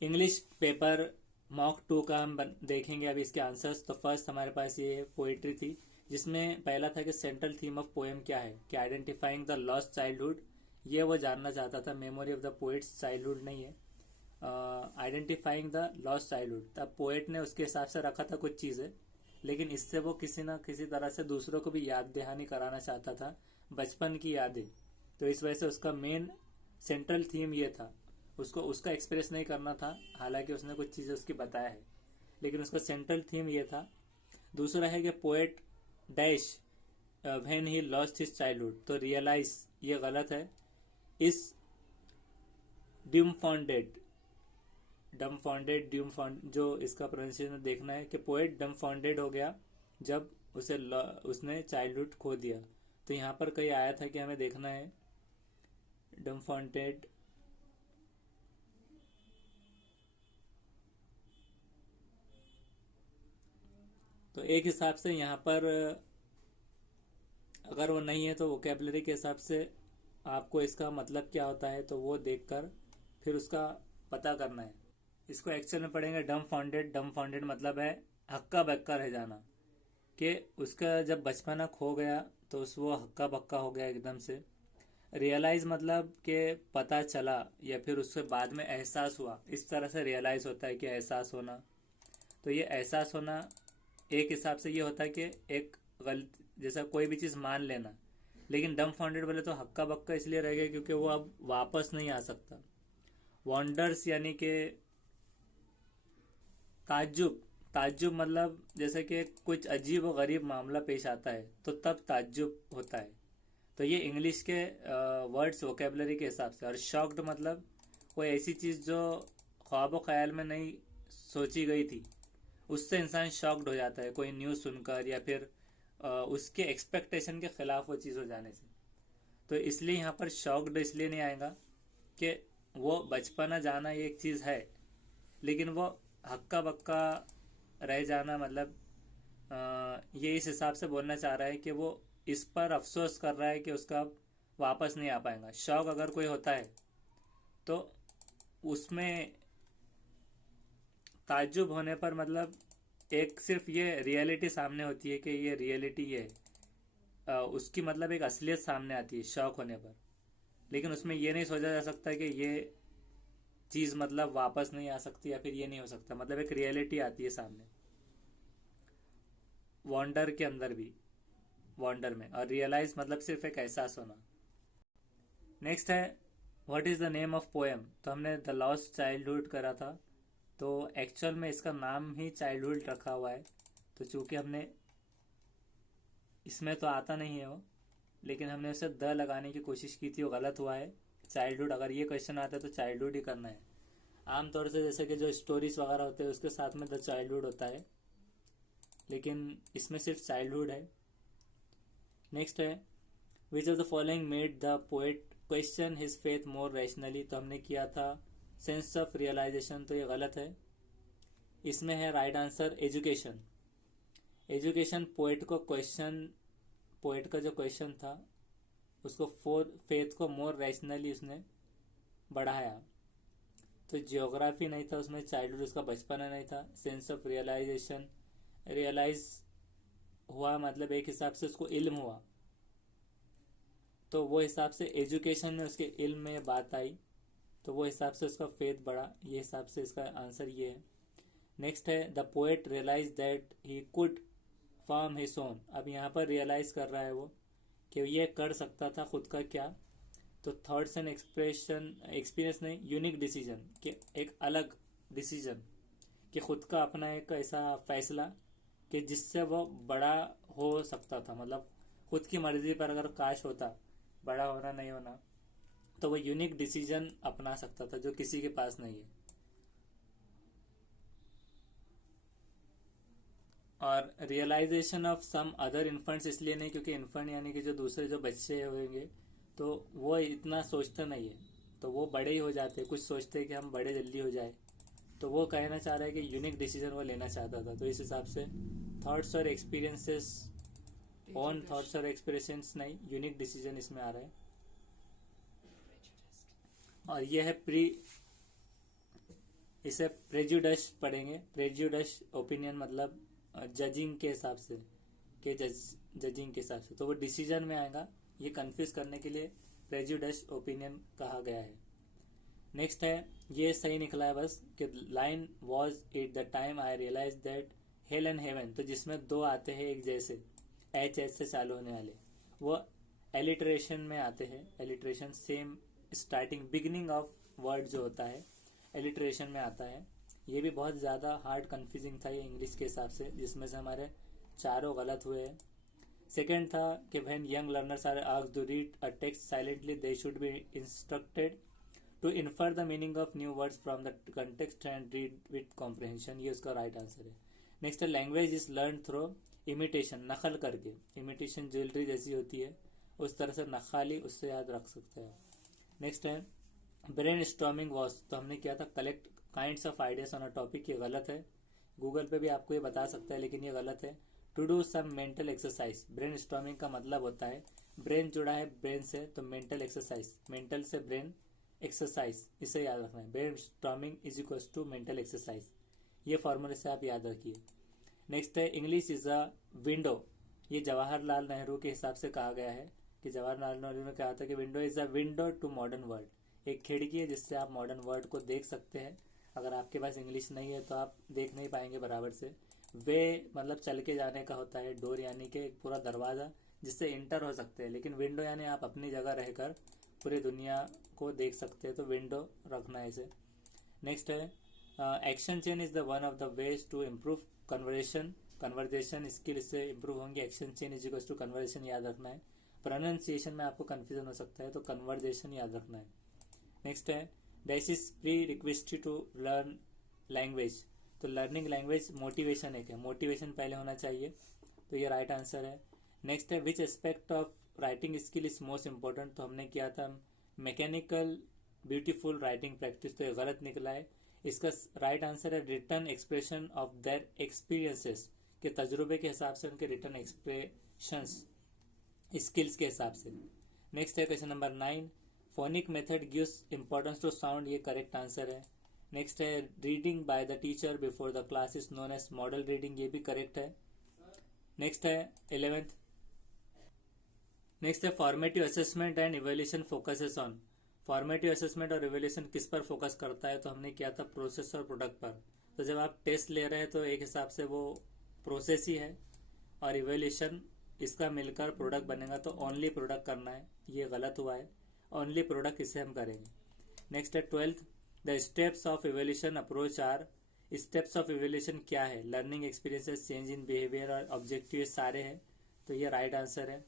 English paper mock 2 का हम देखेंगे अभी इसके आंसर्स। तो फर्स्ट हमारे पास ये पोइट्री थी, जिसमें पहला था कि सेंट्रल थीम ऑफ पोएम क्या है, कि आइडेंटिफाइंग द लॉस्ट चाइल्डहुड। ये वो जानना चाहता था, memory of the poets childhood नहीं है। आइडेंटिफाइंग द लॉस्ट चाइल्डहुड, तब पोएट ने उसके हिसाब से रखा था कुछ चीज़ें, लेकिन इससे वो किसी ना किसी तरह से दूसरों को भी याद दहानी कराना चाहता था, बचपन की यादें। तो इस वजह से उसका मेन सेंट्रल थीम ये था। उसको उसका एक्सप्रेस नहीं करना था, हालांकि उसने कुछ चीज़ें उसकी बताया है, लेकिन उसका सेंट्रल थीम ये था। दूसरा है कि poet dash when he lost his childhood, तो रियलाइज ये गलत है। इस ड्यूमफॉन्डेड, डमफॉन्डेड ड्यूमफॉन्ड, जो इसका प्रोनाउंसिएशन देखना है कि पोएट डमफॉन्डेड हो गया जब उसने चाइल्डहुड खो दिया। तो यहाँ पर कहीं आया था कि हमें देखना है डमफॉन्डेड। तो एक हिसाब से यहाँ पर अगर वो नहीं है तो वोकेबलरी के हिसाब से आपको इसका मतलब क्या होता है तो वो देखकर फिर उसका पता करना है। इसको एक्चुअल में पढ़ेंगे डम फाउंडेड। डम फाउंडेड मतलब है हक्का बक्का रह जाना, कि उसका जब बचपना खो गया तो उस वो हक्का बक्का हो गया एकदम से। रियलाइज मतलब कि पता चला या फिर उसके बाद में एहसास हुआ, इस तरह से रियलाइज होता है कि एहसास होना। तो ये एहसास होना एक हिसाब से ये होता है कि एक गलत, जैसा कोई भी चीज़ मान लेना। लेकिन डम फाउंडेड बोले तो हक्का बक्का इसलिए रह गया क्योंकि वो अब वापस नहीं आ सकता। वॉन्डर्स यानी कि ताज्जुब। ताज्जुब मतलब जैसे कि कुछ अजीब व गरीब मामला पेश आता है तो तब ताज्जुब होता है। तो ये इंग्लिश के वर्ड्स वोकेबलरी के हिसाब से। और शॉक्ड मतलब कोई ऐसी चीज़ जो ख्वाब ख्याल में नहीं सोची गई थी, उससे इंसान शॉक्ड हो जाता है कोई न्यूज़ सुनकर, या फिर उसके एक्सपेक्टेशन के खिलाफ वो चीज़ हो जाने से। तो इसलिए यहाँ पर शॉक्ड इसलिए नहीं आएगा कि वो बचपना जाना ये एक चीज़ है, लेकिन वो हक्का बक्का रह जाना मतलब ये इस हिसाब से बोलना चाह रहा है कि वो इस पर अफसोस कर रहा है कि उसका वापस नहीं आ पाएगा। शौक अगर कोई होता है तो उसमें ताज्जुब होने पर मतलब एक सिर्फ ये रियलिटी सामने होती है कि ये रियलिटी है, उसकी मतलब एक असलियत सामने आती है शौक होने पर। लेकिन उसमें ये नहीं सोचा जा सकता कि ये चीज़ मतलब वापस नहीं आ सकती, या फिर ये नहीं हो सकता, मतलब एक रियलिटी आती है सामने वॉन्डर के अंदर भी, वॉन्डर में। और रियलाइज मतलब सिर्फ एक एहसास होना। नेक्स्ट है what is the name of poem. तो हमने द लॉस्ट चाइल्डहुड करा था, तो एक्चुअल में इसका नाम ही चाइल्डहुड रखा हुआ है। तो चूंकि हमने इसमें तो आता नहीं है वो, लेकिन हमने उसे द लगाने की कोशिश की थी, वो गलत हुआ है। चाइल्डहुड, अगर ये क्वेश्चन आता है तो चाइल्डहुड ही करना है। आमतौर से जैसे कि जो स्टोरीज वगैरह होते हैं उसके साथ में द चाइल्डहुड होता है, लेकिन इसमें सिर्फ चाइल्डहुड है। नेक्स्ट है which of the following made the poet question his faith more rationally. तो हमने किया था सेंस ऑफ रियलाइजेशन, तो ये गलत है। इसमें है right answer education. Education poet को क्वेश्चन, पोएट का जो क्वेश्चन था उसको फोर फेथ को मोर रैशनली उसने बढ़ाया। तो जियोग्राफी नहीं था उसमें, चाइल्डहुड उसका बचपना नहीं था। सेंस ऑफ रियलाइजेशन, रियलाइज हुआ मतलब एक हिसाब से उसको इल्म हुआ, तो वो हिसाब से एजुकेशन में उसके इल्म में बात आई, तो वो हिसाब से उसका फेथ बढ़ा। ये हिसाब से इसका आंसर ये है। नेक्स्ट है the poet realise that he could form his own. अब यहाँ पर रियलाइज कर रहा है वो कि ये कर सकता था खुद का क्या, तो थॉट्स एंड एक्सप्रेशन, एक्सपीरियंस नहीं, यूनिक डिसीजन, कि एक अलग डिसीजन, कि खुद का अपना एक ऐसा फैसला कि जिससे वो बड़ा हो सकता था। मतलब खुद की मर्जी पर अगर काश होता बड़ा होना नहीं होना, तो वो यूनिक डिसीजन अपना सकता था जो किसी के पास नहीं है। और realisation of some other infants इसलिए नहीं क्योंकि इन्फेंट यानी कि जो दूसरे जो बच्चे होंगे तो वो इतना सोचते नहीं है, तो वो बड़े ही हो जाते हैं, कुछ सोचते हैं कि हम बड़े जल्दी हो जाए। तो वो कहना चाह रहा है कि यूनिक डिसीजन वो लेना चाहता था। तो इस हिसाब से थॉट्स और एक्सपीरियंसेस, ओन थॉट्स और एक्सपीरियंस नहीं, यूनिक डिसीजन इसमें आ रहा है। और ये है प्री इसे प्रेजुडिस पढ़ेंगे। प्रेजुडिस ओपिनियन मतलब जजिंग के हिसाब से, के जजिंग के हिसाब से, तो वो डिसीजन में आएगा। ये कंफ्यूज करने के लिए प्रेजुडिस ओपिनियन कहा गया है। नेक्स्ट है, ये सही निकला है बस, कि line was at the time I realise that hell and heaven, तो जिसमें दो आते हैं एक जैसे, एच एच से चालू होने वाले, वो एलिट्रेशन में आते हैं। Alliteration same starting beginning of word जो होता है एलिट्रेशन में आता है। ये भी बहुत ज़्यादा हार्ड कन्फ्यूजिंग था ये इंग्लिश के हिसाब से, जिसमें से हमारे चारों गलत हुए हैं। सेकेंड था कि when young learners are asked to read a text silently they should be instructed to infer the meaning of new words from the context and read with comprehension, ये उसका राइट आंसर है। Next है, language is learn through imitation, नकल करके। Imitation jewellery जैसी होती है, उस तरह से नखाली, उससे याद रख सकते हैं। नेक्स्ट है, ब्रेन स्टॉर्मिंग वॉज, तो हमने किया था collect kinds of ideas on a topic, ये गलत है। गूगल पे भी आपको ये बता सकता है, लेकिन ये गलत है। To do some mental exercise, brainstorming का मतलब होता है ब्रेन जुड़ा है ब्रेन से, तो मेंटल एक्सरसाइज, मेंटल से ब्रेन एक्सरसाइज, इसे याद रखना है। Brainstorming is equal to mental exercise, ये फॉर्मूले से आप याद रखिए। नेक्स्ट है, इंग्लिश इज अ विंडो, ये जवाहरलाल नेहरू के हिसाब से कहा गया है, कि जवाहरलाल नेहरू ने कहा था कि window is a window to modern world, एक खिड़की है जिससे आप मॉडर्न वर्ल्ड को देख सकते हैं। अगर आपके पास इंग्लिश नहीं है तो आप देख नहीं पाएंगे बराबर से। वे मतलब चल के जाने का होता है, डोर यानी कि एक पूरा दरवाज़ा जिससे इंटर हो सकते हैं, लेकिन विंडो यानी आप अपनी जगह रहकर पूरी दुनिया को देख सकते हैं, तो विंडो रखना है इसे। नेक्स्ट है, action chain is the one of the ways to improve conversation skill, इससे इम्प्रूव होंगे। Action chain is equal to conversation, याद रखना है। प्रोनाउंसिएशन में आपको कन्फ्यूजन हो सकता है, तो कन्वर्जेशन याद रखना है। नेक्स्ट है, this is pre request to learn language, तो लर्निंग लैंग्वेज मोटिवेशन एक है, मोटिवेशन पहले होना चाहिए, तो ये राइट आंसर है। नेक्स्ट है, which aspect of writing skill is most important, तो हमने किया था मैकेनिकल ब्यूटीफुल राइटिंग प्रैक्टिस, तो ये गलत निकला है। इसका राइट आंसर है return expression of their experiences, के तजुर्बे के हिसाब से उनके रिटर्न एक्सप्रेशंस स्किल्स के हिसाब से। नेक्स्ट है question number 9, phonic method gives importance to sound, ये करेक्ट आंसर है। नेक्स्ट है, reading by the teacher before the class is known as model reading, ये भी करेक्ट है। नेक्स्ट है 11th, नेक्स्ट है, formative assessment and evaluation focuses on, formative assessment और evaluation किस पर फोकस करता है, तो हमने किया था प्रोसेस और प्रोडक्ट पर। तो जब आप टेस्ट ले रहे हैं तो एक हिसाब से वो प्रोसेस ही है, और इवैल्यूएशन इसका मिलकर प्रोडक्ट बनेगा, तो ओनली प्रोडक्ट करना है, ये गलत हुआ है। ओनली प्रोडक्ट इसे हम करेंगे। नेक्स्ट है 12th, the steps of evaluation approach are, steps of evaluation क्या है, learning experiences, change in behaviour और ऑब्जेक्टिव, सारे हैं, तो ये राइट आंसर है।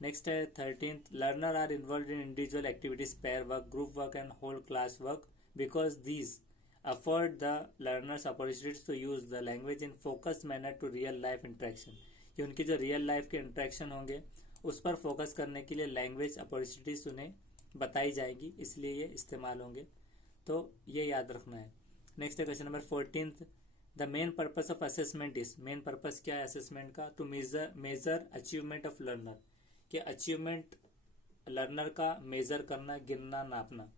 नेक्स्ट है 13th, learner are involve in individual activities, pair work, group work and whole class work because these afford the learners opportunities to use the language in focused manner to real life interaction, कि उनकी जो real life के interaction होंगे उस पर focus करने के लिए लैंग्वेज अपॉर्चुनिटीज उन्हें बताई जाएगी, इसलिए ये इस्तेमाल होंगे, तो ये याद रखना है। नेक्स्ट है question number 14th, the main purpose of assessment is, main purpose क्या है असेसमेंट का, to measure achievement of learner, कि अचीवमेंट लर्नर का मेजर करना, गिनना, नापना,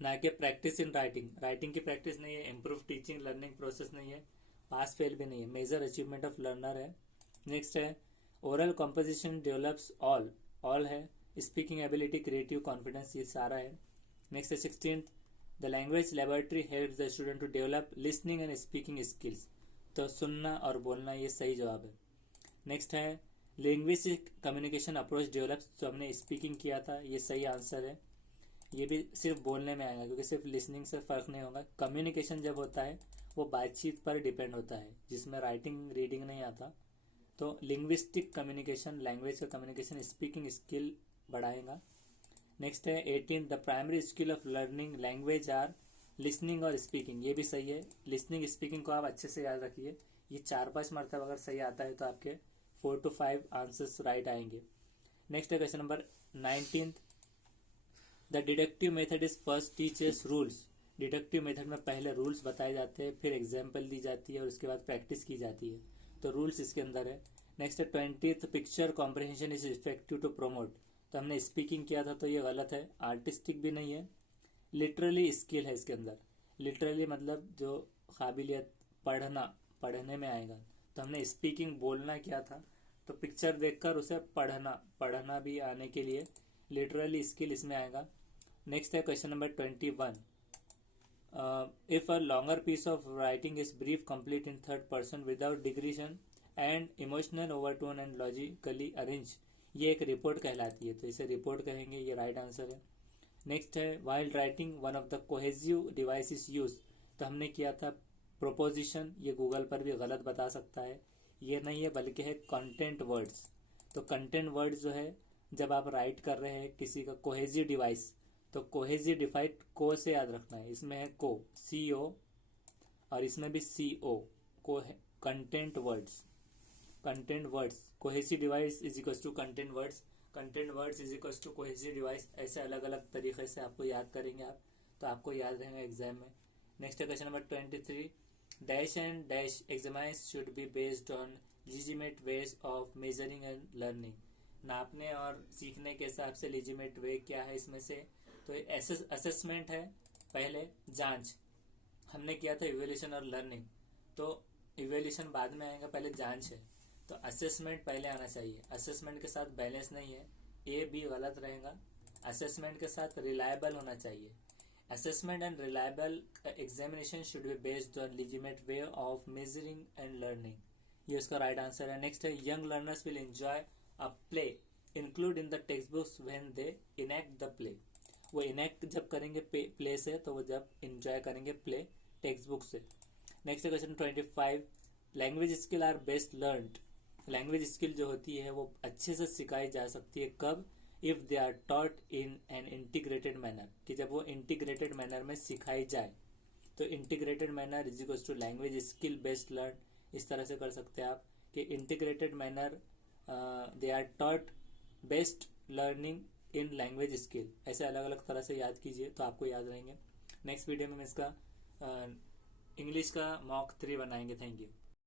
ना कि प्रैक्टिस इन राइटिंग, राइटिंग की प्रैक्टिस नहीं है, इम्प्रूव टीचिंग लर्निंग प्रोसेस नहीं है, पास फेल भी नहीं है, मेजर अचीवमेंट ऑफ लर्नर है। नेक्स्ट है, ओरल कॉम्पोजिशन डेवलप्स ऑल है, स्पीकिंग एबिलिटी, क्रिएटिव कॉन्फिडेंस, ये सारा है। नेक्स्ट है 16th, the language laboratory helps the student to develop listening and speaking skills, तो सुनना और बोलना, ये सही जवाब है। नेक्स्ट है, लिंग्विस्टिक कम्युनिकेशन अप्रोच डेवलप्स, तो हमने स्पीकिंग किया था, ये सही आंसर है। ये भी सिर्फ बोलने में आएगा, क्योंकि सिर्फ लिसनिंग से फ़र्क नहीं होगा। कम्युनिकेशन जब होता है वो बातचीत पर डिपेंड होता है, जिसमें राइटिंग रीडिंग नहीं आता, तो लिंग्विस्टिक कम्युनिकेशन लैंग्वेज का कम्युनिकेशन स्पीकिंग स्किल बढ़ाएगा। नेक्स्ट है 18, the primary skill of learning language are listening और स्पीकिंग, ये भी सही है। लिसनिंग स्पीकिंग को आप अच्छे से याद रखिए, ये 4-5 मरतबा अगर सही आता है तो आपके 4 to 5 आंसर्स राइट आएंगे। नेक्स्ट है question number 19, the deductive method is first teachers rules, deductive method में पहले रूल्स बताए जाते हैं, फिर एग्जाम्पल दी जाती है और उसके बाद प्रैक्टिस की जाती है, तो रूल्स इसके अंदर है। नेक्स्ट है 20th, picture comprehension is effective to promote, तो हमने स्पीकिंग किया था, तो ये गलत है, आर्टिस्टिक भी नहीं है। लिटरली स्किल है इसके अंदर। लिटरली मतलब जो काबिलियत, पढ़ने में आएगा। तो हमने स्पीकिंग बोलना किया था, तो पिक्चर देखकर उसे पढ़ना भी आने के लिए लिटरली स्किल इसमें आएगा। नेक्स्ट है question number 21। If a longer piece of writing is brief, complete in third person without digression and emotional overtone and logically arrange, ये एक रिपोर्ट कहलाती है, तो इसे रिपोर्ट कहेंगे, ये राइट आंसर है। नेक्स्ट है wild writing one of the cohesive device is use, तो हमने किया था प्रोपोजिशन, ये गूगल पर भी गलत बता सकता है, ये नहीं है बल्कि है कंटेंट वर्ड्स। तो कंटेंट वर्ड्स जो है जब आप राइट कर रहे हैं किसी का कोहेसिव डिवाइस, तो कोहेसिव डिवाइस को से याद रखना है, इसमें है को, सी ओ, और इसमें भी सी ओ, को है content words. Content words, cohesive device is equal to content words, content words is equal to cohesive device. ऐसे अलग अलग तरीके से आपको याद करेंगे आप, तो आपको याद रहेगा एग्जाम में। नेक्स्ट है question number 23। Dash and dash exams should be based on legitimate ways of measuring and learning, नापने और सीखने के हिसाब से legitimate वे क्या है इसमें से, तो असेसमेंट है, पहले जांच, हमने किया था इवेल्यूशन और लर्निंग, तो इवेल्यूशन बाद में आएगा, पहले जांच है, तो असेसमेंट पहले आना चाहिए। असेसमेंट के साथ बैलेंस नहीं है, ए बी गलत रहेगा, असेसमेंट के साथ रिलायबल होना चाहिए। Assessment and reliable examination should be based on legitimate way of measuring and learning, ये उसका राइट आंसर है। नेक्स्ट है young learners will enjoy a play include in the text books when they enact the play, वो enact जब करेंगे play से, तो वो जब इंजॉय करेंगे प्ले टेक्स्ट बुक से। नेक्स्ट है question 25। Language skill are best learned, language skill जो होती है वो अच्छे से सिखाई जा सकती है, कब, if they are taught in an integrated manner, कि जब वो इंटीग्रेटेड मैनर में सिखाई जाए, तो integrated manner is equal to language skill best learn, इस तरह से कर सकते हैं आप कि integrated manner they are taught best learning in language skill, ऐसे अलग अलग तरह से याद कीजिए तो आपको याद रहेंगे। नेक्स्ट वीडियो में इसका इंग्लिश का मॉक 3 बनाएंगे। Thank you.